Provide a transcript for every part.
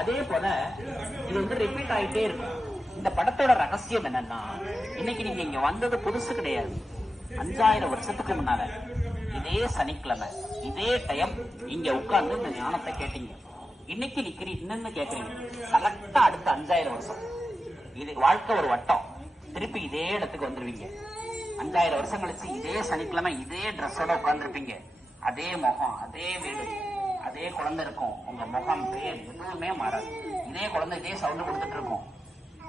அதே போல இது ரிப்பீட் ஆகிட்டே இருக்கும். இந்த படத்தோட ரகசியம் என்னன்னா, இன்னைக்கு நீங்க இங்க வந்தது புதுசு கிடையாது. 5000 வருஷத்துக்கு முன்னால இதே சனிக்கிழமை இதே டைம் இங்க உட்கார்ந்து இந்த ஞானத்தை கேட்டீங்க. இன்னைக்கு நின்னு கேட்கறீங்க. கரெக்டா அடுத்த 5000 வருஷம் இது வாழ்க்கை ஒரு வட்டம், திருப்பி இதே இடத்துக்கு வந்துருவீங்க. 5000 வருஷம் கழிச்சு இதே சனிக்கிழமை இதே ட்ரெஸ்ஸோட உட்கார்ந்துருப்பீங்க. அதே முகம், அதே வீடு, அதே குழந்தை இருக்கும். உங்க முகம், பேர் எதுவுமே மாறாது. இதே குழந்தை இதே சவுண்ட் கொடுத்துட்டு இருக்கும்.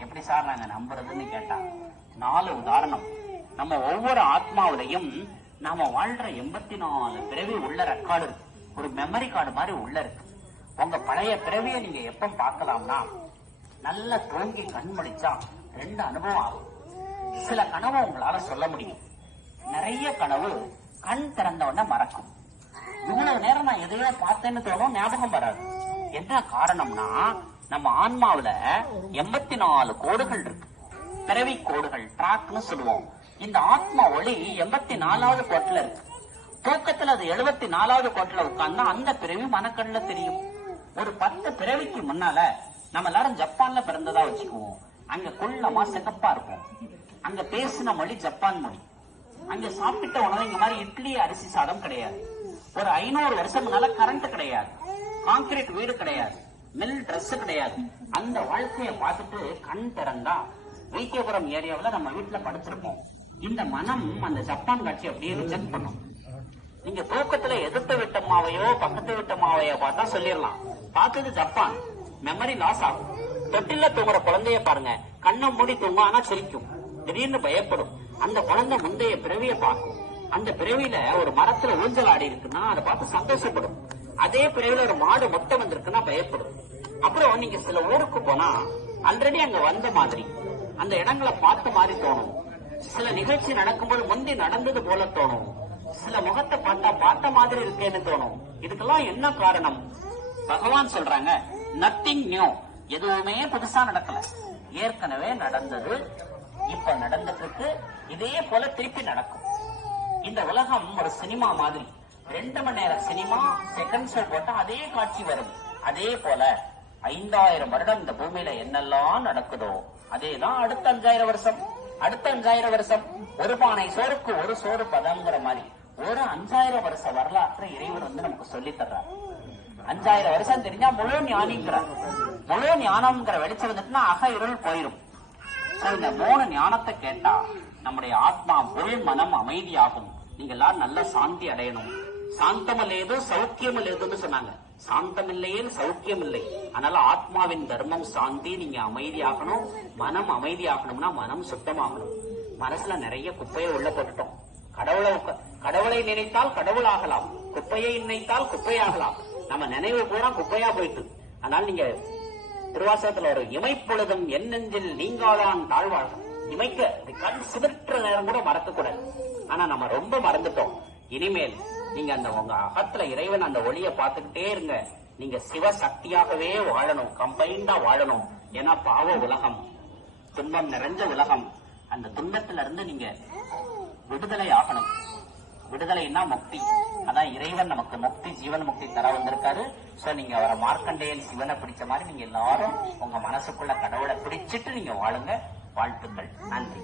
எப்படி சார் நாங்க நம்புறதுன்னு கேட்டா 4 உதாரணம். நம்ம ஒவ்வொரு ஆத்மாவிலையும் நாம வாழ்ற 84 பிறவி உள்ள ரெக்கார்டு இருக்கு. ஒரு மெமரி கார்டு மாதிரி உள்ள இருக்கு. உங்க பழைய பிறவியை நீங்க எப்ப பார்க்கலாம்னா, நல்ல தூங்கி கண் முடிச்சா 2 அனுபவம் ஆகும். சில கனவு உங்களால சொல்ல முடியும். நிறைய கனவு கண் திறந்தவன மறக்கும். இவ்வளவு நேரம் நான் எதையோ பார்த்தேன்னு தோணும், ஞாபகம் வராது. என்ன காரணம்னா, நம்ம ஆன்மாவில 84 கோடுகள் இருக்கு. பிறவி கோடுகள், டிராக்னு சொல்லுவோம். இந்த ஆத்மா ஒளி 84வது கோட்டில் இருக்கு. தூக்கத்துல அது 74வது கோட்டில் உட்கார்ந்தா அந்த பிறவி மனக்கண்ணுல தெரியும். ஒரு 10 பிறவிக்கு முன்னால நம்ம எல்லாரும் ஜப்பான்ல பிறந்ததா வச்சுக்குவோம். அங்க குள்ளமா சிகப்பா இருக்கும். அங்க பேசின மொழி ஜப்பான் மொழி. அங்க சாப்பிட்ட உணவு இங்க மாதிரி இட்லி அரிசி சாதம் கிடையாது. ஒரு 500 வருஷம் முன்னால கரண்ட் கிடையாது, கான்கிரீட் வீடு கிடையாது, மில் ட்ரெஸ் கிடையாது. அந்த வாழ்க்கையை பார்த்துட்டு கண் திறந்தா வைத்தியபுரம் ஏரியாவில நம்ம வீட்டுல படுத்திருப்போம். இந்த மனம் அந்த ஜப்பான் காட்சி அப்படியே ரிஜெக்ட் பண்ணும். நீங்க தூக்கத்துல எதிர்த்த விட்டமாவையோ பக்கத்து விட்டமாவையோ பார்த்தா சொல்லிடலாம், பார்த்தது ஜப்பான். மெமரி லாஸ் ஆகும். தொட்டில தூங்குற குழந்தைய பாருங்க, கண்ணை மூடி தூங்கும், ஆனா சிரிக்கும். திடீர்னு பயப்படும். அந்த குழந்தை முந்தைய பிறவிய பார்க்கும். அந்த பிறவியில ஒரு மரத்துல ஊஞ்சல் ஆடி இருக்குன்னா அதை பார்த்து சந்தோஷப்படும். அதே பிறவில ஒரு மாடு மொட்டை வந்திருக்குன்னா பயப்படும். அப்புறம் நீங்க சில ஊருக்கு போனா ஆல்ரெடி அங்க வந்த மாதிரி, அந்த இடங்களை பார்த்த மாதிரி தோணும். சில நிகழ்ச்சி நடக்கும்போது முந்தி நடந்தது போல தோணும். சில முகத்தை பார்த்தா பார்த்த மாதிரி இருக்கேன்னு தோணும். இதுக்கெல்லாம் என்ன காரணம்? பகவான் சொல்றாங்க, நத்திங் நியூ, எதுவுமே புதுசா நடக்கல. ஏற்கனவே நடந்தது, இப்ப நடந்துட்டு இருக்கு, இதே போல திருப்பி நடக்கும். இந்த உலகம் ஒரு சினிமா மாதிரி. 2 மணி நேர சினிமா செகண்ட் ஷோ போட்டா அதே காட்சி வரும். அதே போல 5000 வருடம் இந்த பூமியில என்னெல்லாம் நடக்குதோ அதேதான் அடுத்த 5000 வருஷம். அடுத்த 5000 வருஷம் ஒரு பானை சோறுக்கு ஒரு சோறு பதங்கிற மாதிரி ஒரு 5000 வருஷ வரலாற்றை இறைவர் நமக்கு சொல்லி தர்றார். 5000 வருஷம் தெரிஞ்சா முழு ஞானிங்கிறார். முழு ஞானம்ங்கிற வெளிச்சம் வந்துட்டுனா அக இருள் போயிரும். இந்த 3 ஞானத்தை கேட்டா நம்முடைய ஆத்மா உள் மனம் அமைதியாகும். நீங்க எல்லாரும் நல்ல சாந்தி அடையணும். சாந்தம் லேது சௌக்கியம் லேதுன்னு சொன்னாங்க. சாந்தம் இல்லையே சௌக்கியம் இல்லை. அதனால ஆத்மாவின் தர்மம் சாந்தி. நீங்க அமைதியாகணும். மனம் அமைதியாகணும்னா மனம் சுத்தமாகணும். மனசுல நிறைய குப்பையை உள்ள போட்டுட்டோம். கடவுளை நினைத்தால் கடவுள் ஆகலாம், குப்பையை நினைத்தால் குப்பையாகலாம். நம்ம நினைவு பூரா குப்பையா போயிட்டு. அதனால நீங்க திருவாசகத்துல ஒரு இமைப்பொழுதும் என் நெஞ்சில் நீங்காதான் தாழ்வாழ்க. இமைக்க கண் சிதற்ற நேரம் கூட மறக்க கூடாது. ஆனா நம்ம ரொம்ப மறந்துட்டோம். இனிமேல் நீங்க அந்த உங்க அகத்துல இறைவன் அந்த ஒளியை பார்த்துக்கிட்டே இருங்க. நீங்க சிவசக்தியாகவே வாழணும், கம்பைண்டா வாழணும். ஏன்னா பாவ உலகம், துன்பம் நிறைஞ்ச உலகம். அந்த துன்பத்துல இருந்து நீங்க விடுதலை ஆகணும். விடுதலைன்னா முக்தி. அதான் இறைவன் நமக்கு முக்தி, ஜீவன் முக்தி தர வந்திருக்காரு. சோ நீங்க அவரை மார்க்கண்டேயன் சிவனை பிடிச்ச மாதிரி நீங்க எல்லாரும் உங்க மனசுக்குள்ள கடவுளை பிடிச்சிட்டு நீங்க வாழுங்க. வாழ்த்துக்கள். நன்றி.